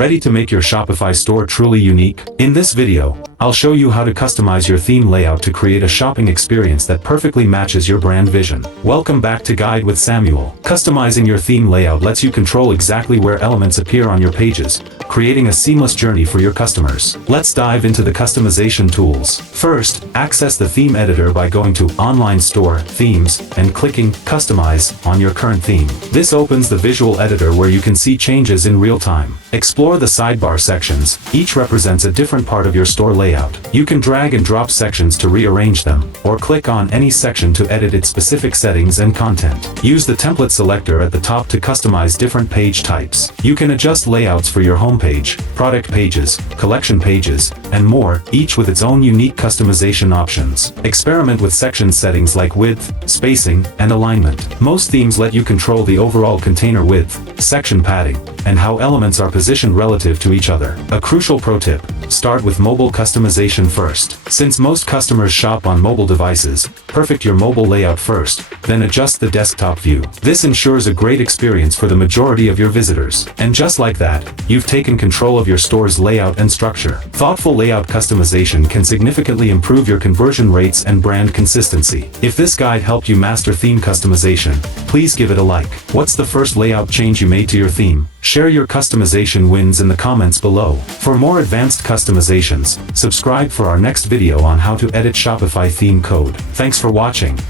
Ready to make your Shopify store truly unique? In this video, I'll show you how to customize your theme layout to create a shopping experience that perfectly matches your brand vision. Welcome back to Guide with Samuel. Customizing your theme layout lets you control exactly where elements appear on your pages, creating a seamless journey for your customers. Let's dive into the customization tools. First, access the theme editor by going to Online Store, Themes, and clicking Customize on your current theme. This opens the visual editor where you can see changes in real time. Explore the sidebar sections. Each represents a different part of your store layout. You can drag and drop sections to rearrange them, or click on any section to edit its specific settings and content. Use the template selector at the top to customize different page types. You can adjust layouts for your homepage, product pages, collection pages, and more, each with its own unique customization options. Experiment with section settings like width, spacing, and alignment. Most themes let you control the overall container width, section padding, and how elements are positioned relative to each other. A crucial pro tip: start with mobile customization first. Since most customers shop on mobile devices, perfect your mobile layout first, then adjust the desktop view. This ensures a great experience for the majority of your visitors. And just like that, you've taken control of your store's layout and structure. Thoughtful layout customization can significantly improve your conversion rates and brand consistency. If this guide helped you master theme customization, please give it a like. What's the first layout change you made to your theme? Share your customization wins in the comments below. For more advanced customizations, subscribe for our next video on how to edit Shopify theme code. Thanks for watching.